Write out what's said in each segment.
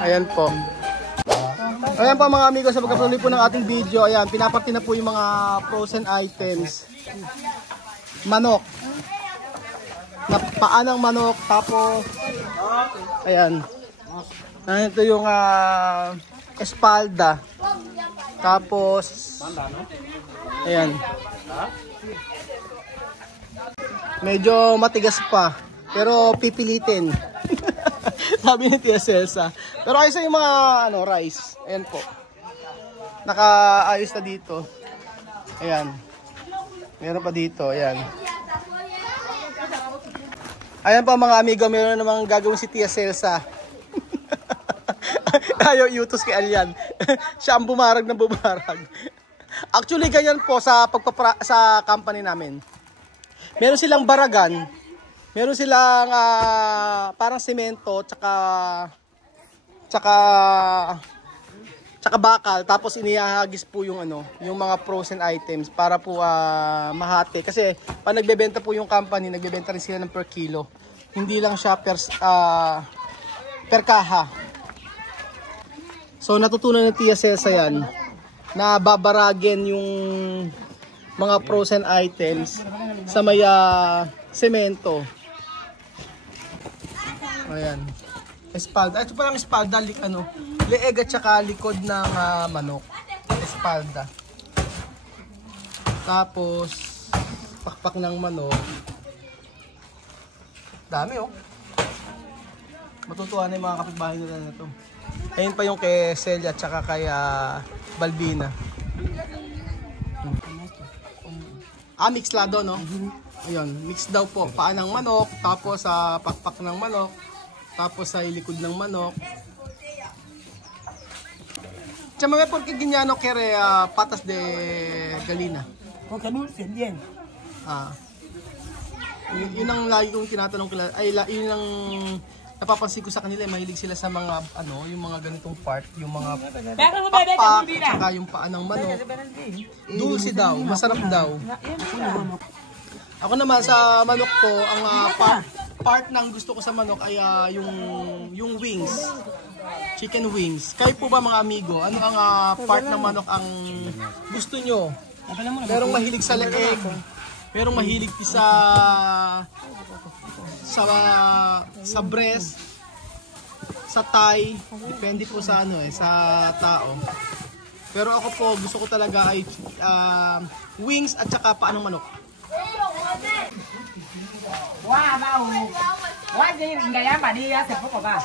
Ayan po. Ayan po mga amigo, sa pagkatuloy po ng ating video, ayan, pinapati na po yung mga frozen items. Manok. Paa ng manok, tapos, ayan. Ito yung espalda. Tapos, ayan. Medyo matigas pa, pero pipilitin. Sabi ni Tia Celsa. Pero ayos yung mga rice. Ayan po. Nakaayos na dito. Ayan. Meron pa dito. Ayan. Ayan pa mga amigo. Meron namang gagawin si Tia Celsa. Ayaw iutos kay Alyan. Siya ang bumarag ng bumarag. Actually, ganyan po sa company namin. Meron silang baragan. Meron silang parang semento tsaka bakal, tapos inihahagis po yung yung mga frozen items para po mahati, kasi pag nagbebenta po yung company, nagbebenta rin sila ng per kilo. Hindi lang siya per kaha. So natutunan ng Tia Celsa yan na babaragin yung mga frozen items sa may semento. Ayan. Espalda. Ito palang espalda, leeg at saka likod ng manok. Espalda. Tapos, pakpak ng manok. Dami oh. Matutuwa na yung mga kapitbahay nila na ito. Ayun pa yung kay Celia at saka kay Balbina. Mixlado, no? Ayun, mix daw po. Paa ng manok, tapos pakpak ng manok, tapos sa likod ng manok. Chama porque ginyano kere patas de galina. Porque no se bien. Yun ang lagi kong tinatanong yun ang napapansin ko sa kanila, mahilig sila sa mga yung mga ganitong part, yung mga pakpak, saka yung paa ng manok. Dulce daw, masarap daw. Ako naman sa manok ko, ang part ng gusto ko sa manok ay yung wings. Chicken wings. Kayo po ba mga amigo, ano ang part ng manok ang gusto nyo? Merong mahilig sa leeg, merong mahilig sa breast, sa thigh, depende po sa sa tao. Pero ako po, gusto ko talaga ay wings at saka paa ng manok.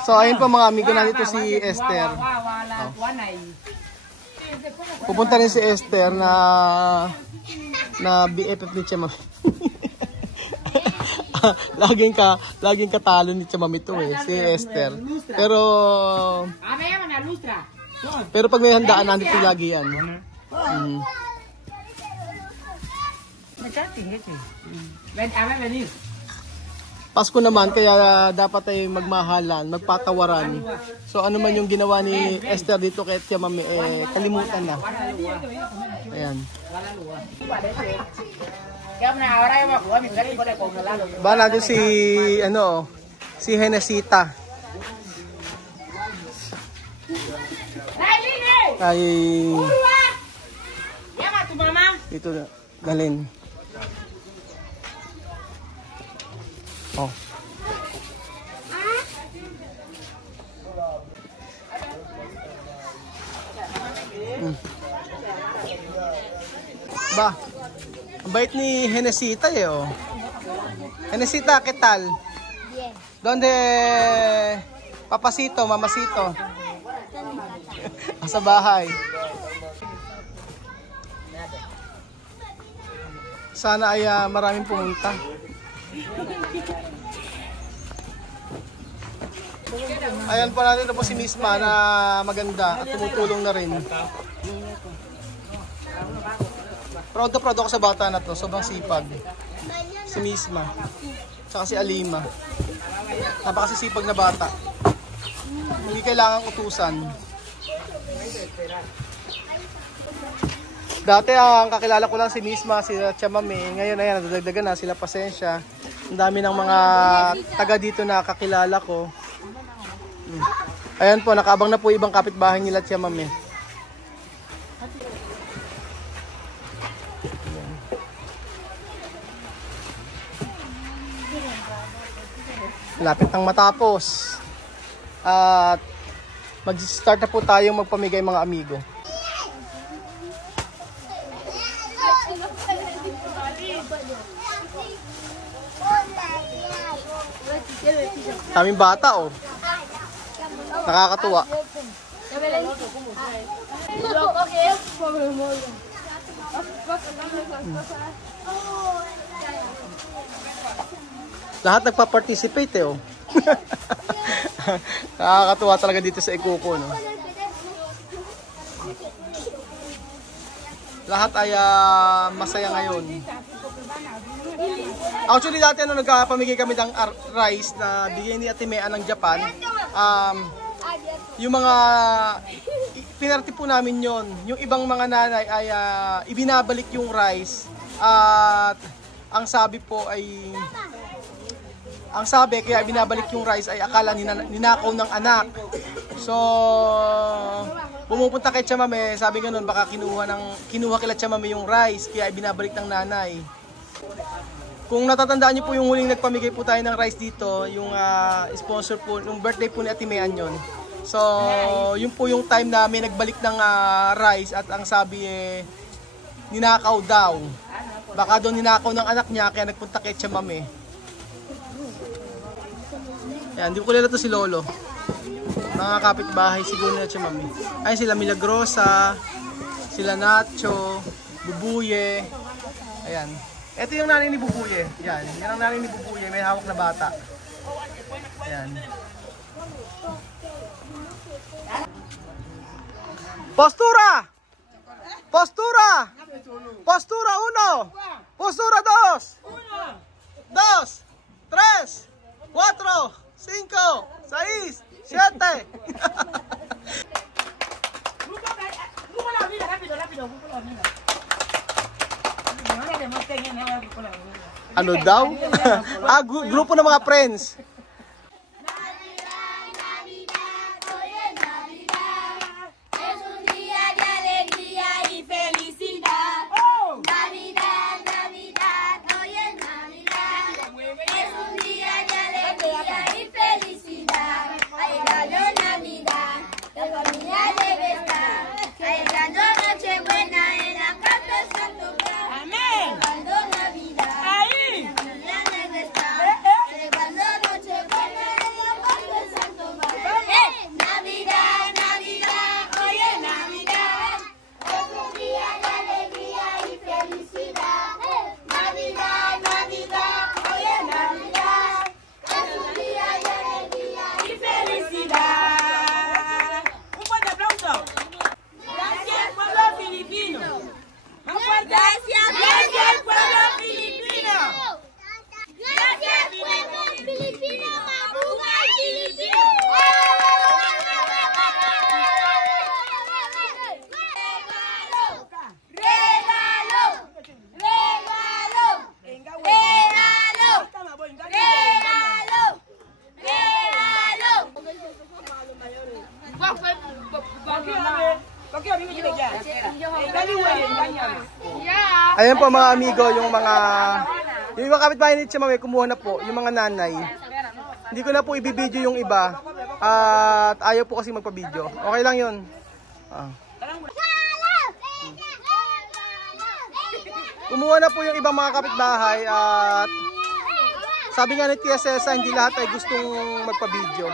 So ayun po mga amigo, nandito si Esther. Pupunta rin si Esther na BFF ni Chama. laging katalo ni Chama ito si Esther. Pero pag may handaan, nandito lagi yan. Pasko naman, kaya dapat ay magmahalan, magpatawaran. So ano man yung ginawa ni Esther dito kay Tia Mami, kalimutan na. Ayan. Ba natin si Henesita. Ay dito na dalhin. Oh. Ba, ang bait ni Henesita oh. Henesita, ¿qué tal? Bien. ¿Dónde papasito, mamasito? Sa bahay. Sana ay maraming pumunta. Ayan po natin po si Misma na maganda at tumutulong na rin. Proud ako sa bata na to, sobrang sipag. Si Misma, tsaka si Alima. Napakasisipag na bata. Hindi kailangang utusan. Dati ang kakilala ko lang si Misma, si Chamame. Ngayon ayan, nadagdagan na sila Pasensya. Ang dami ng mga taga dito na kakilala ko. Ayan po, nakaabang na po ibang kapitbahay nila Tia Ma'am eh. Lapit nang matapos. At mag-start na po tayong magpamigay mga amigo. Kaming bata oh. Nakakatuwa. Lahat nagpa-participate eh oh. Nakakatuwa talaga dito sa Ikuko no. Lahat ay masaya ngayon. Actually dati nagpamigay kami ng rice na bigay ni Ate Mea ng Japan. Yung mga pinarty po namin yon. Yung ibang mga nanay ay ibinabalik yung rice at ang sabi po ay kaya binabalik yung rice ay akala ninakaw ng anak. So pumupunta kay Tia Mame, sabi ganoon baka kinuha kila Tia Mame yung rice kaya binabalik ng nanay. Kung natatandaan niyo po yung huling nagpamigay po tayo ng rice dito, yung sponsor po, yung birthday po ni Ate Mean yun. So, yun po yung time na may nagbalik ng rice at ang sabi ninakaw daw. Baka doon ninakaw ng anak niya kaya nagpunta kay Tia Mame. Ayan, hindi ko kilala to si Lolo. Mga kapitbahay siguro na Tia Mame. Ayun sila Milagrosa, sila Nacho, Bubuye. Ayan. Ito yung nanay ni Bubuye. Yan. Yan ang nanay ni Bubuye. May hawak na bata. Yan. Postura! Postura! Postura 1! Postura 2! 2! 3! 4! 5! 6! 7! Ano daw? Grupo ng mga friends. Ayan po mga amigo, yung mga kapitbahay ni Tia Mame, kumuha na po, yung mga nanay. Hindi ko na po ibibideo yung iba. At ayaw po kasi magpa-video. Okay lang yun. Kumuha na po yung ibang mga kapitbahay at sabi nga ni Tia Cesa, hindi lahat ay gustong magpa-video.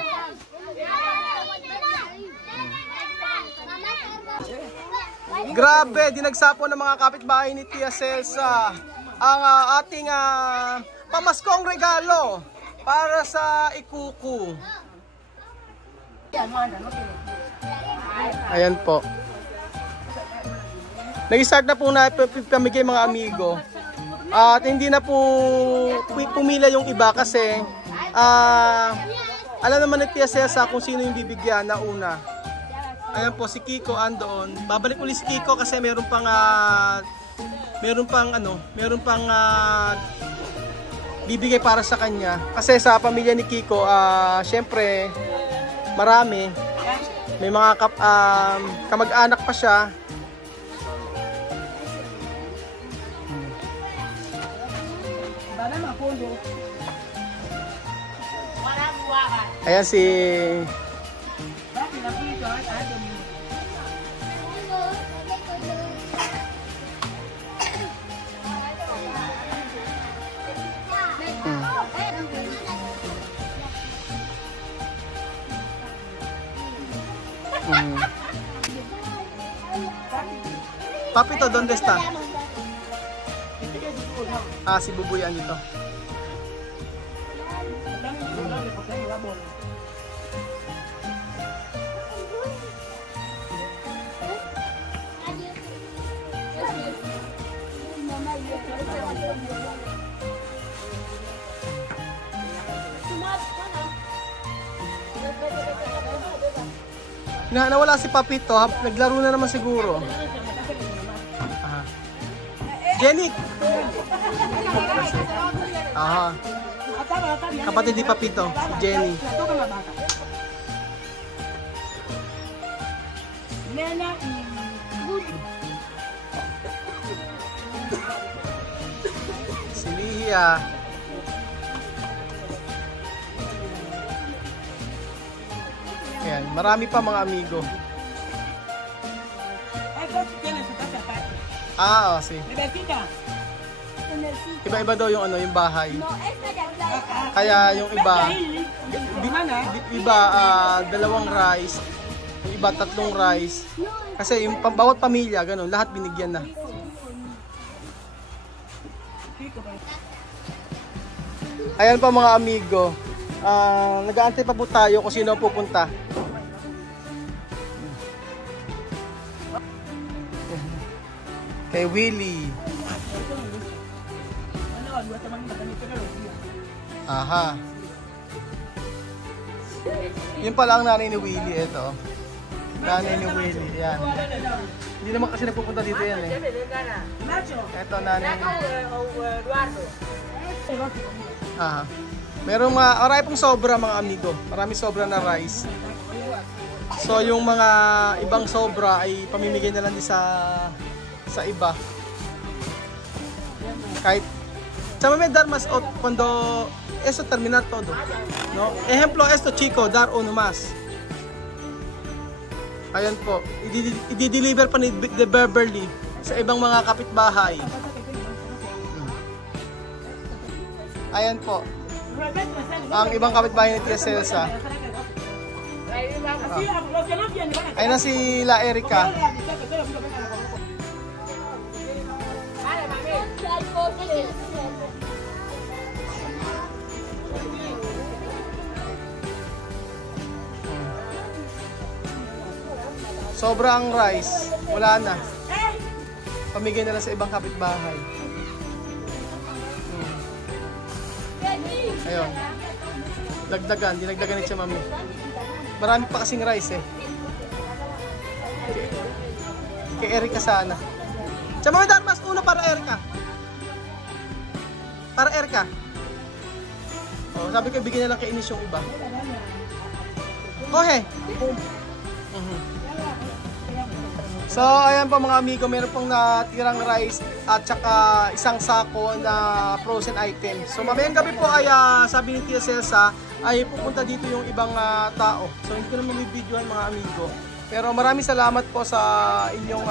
Grabe, dinagsapo ng mga kapitbahay ni Tia Cesa ang ating pamaskong regalo para sa Ikuko. Ayan po. Nag-start na po na pamigay mga amigo. At hindi na po pumila yung iba kasi alam naman ni Tia Cesa kung sino yung bibigyan na una. Ayan po si Kiko andoon. Babalik ulit si Kiko kasi meron pang bibigay para sa kanya. Kasi sa pamilya ni Kiko, syempre marami. May mga kamag-anak pa siya. Ayan si Papito, ¿dónde está? Si Bubuy andito. Nawala si Papito, naglaro na naman siguro. Jenny! Aha. Kapatid ni Papito, si Jenny. Si Lihia. Ayan, marami pa mga amigo. Si. Iba-iba daw yung yung bahay. Kaya yung iba dalawang rice, yung iba tatlong rice. Kasi yung bawat pamilya ganun, lahat binigyan na. Ayan pa mga amigo. Nag-aantay pa po tayo kung sino ang pupunta. Kay Willie. Aha. Yun pala ang nanay ni Willie, ito. Nanay ni Willie, yan. Hindi naman kasi nagpupunta dito yan eh. Ito nanay ni Aha. Merong marami pong sobra mga amigo. Marami sobra na rice. So yung mga ibang sobra ay pamimigay na lang din sa iba. Kahit sa mga darmas o cuando eso terminar todo, no? Ejemplo esto chico, dar uno más. Ayan po, i-deliver pa ni The Beverly sa ibang mga kapitbahay. Ayan po. Ang ibang kapitbahay ni Tia Celsa. Ayan na si La Erica. Sobrang rice, wala na. Pamigay na lang sa ibang kapitbahay. Ayun. Dagdagan, dinagdagan ni Tia Mami. Marami pa kasing rice eh. Kay Erica sana. Tia Mami, dar mas uno para Erica. Para Erica. Oh, sabi ko bigyan na lang kay Inis yung iba. Okay. So, ayan po mga amigo, meron pong natirang rice at saka isang sako na frozen item. So, mamayang gabi po ay sabi ni Tia Celsa ay pupunta dito yung ibang tao. So, hindi ko naman bibidyohan mga amigo. Pero maraming salamat po sa inyong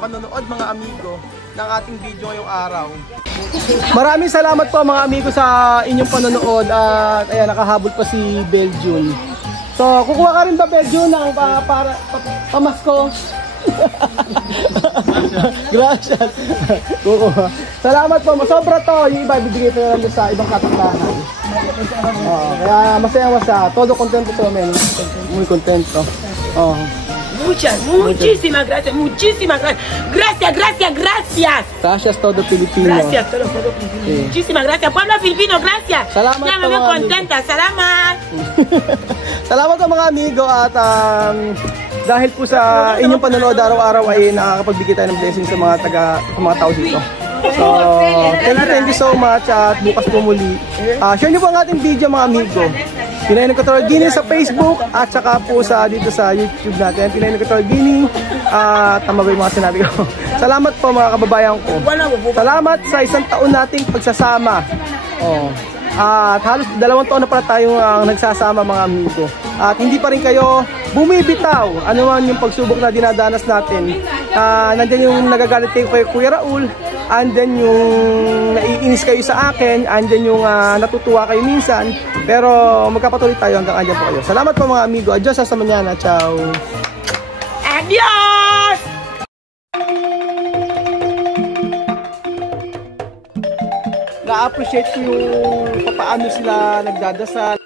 panonood mga amigo ng ating video ngayong araw. Maraming salamat po mga amigo sa inyong panonood at ayan, nakahabol pa si Belgium. So, kukuha ka rin ba Belgium ng para pamasko? Gracias. Salamat po. Sobra to. Yung iba bibigay ko na lang sa ibang kapitbahay. Kaya masaya. Todo contento po kami. Muy contento. Muchísimas gracias. Gracias todo Filipino. Gracias todo Filipino. Sí. Muchísimas gracias. Pueblo filipino, gracias. Salamat ya me veo contenta. Salamat. Salamat po mga amigo at dahil po sa inyong panonood araw-araw ay nakakapagbigay tayo ng blessing sa mga tao dito. So, thank you so much at bukas po muli. Share niyo po ang ating video mga amigo. Pinoy Equatorial Guinea sa Facebook at saka po dito sa YouTube natin. Pinoy Equatorial Guinea. Tama ba yung mga sinabi ko? Salamat po mga kababayan ko. Salamat sa isang taon nating pagsasama. At halos 2 taon na pala tayong nagsasama mga amigo. At hindi pa rin kayo bumibitaw. Ano man yung pagsubok na dinadanas natin. Nandiyan yung nagagalit kayo kay Kuya Raul. Andyan yung naiinis kayo sa akin. Andyan yung natutuwa kayo minsan. Pero magkapatuloy tayo hanggang andyan po kayo. Salamat po mga amigo. Adios, hasta mañana. Ciao. Adios! Na-appreciate ko yung paano sila nagdadasal.